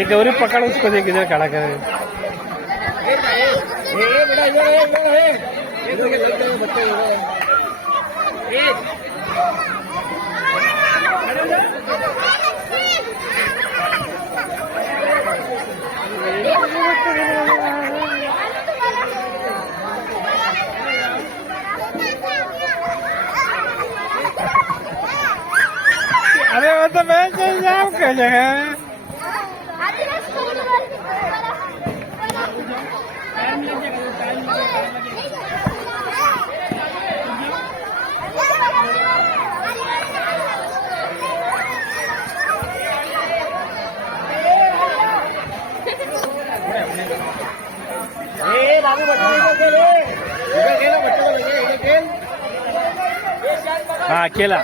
एक गौरी पकड़ उसको देख इधर खड़ा कर। अरे वो तो मैं जाम कर जाएगा। हाँ केला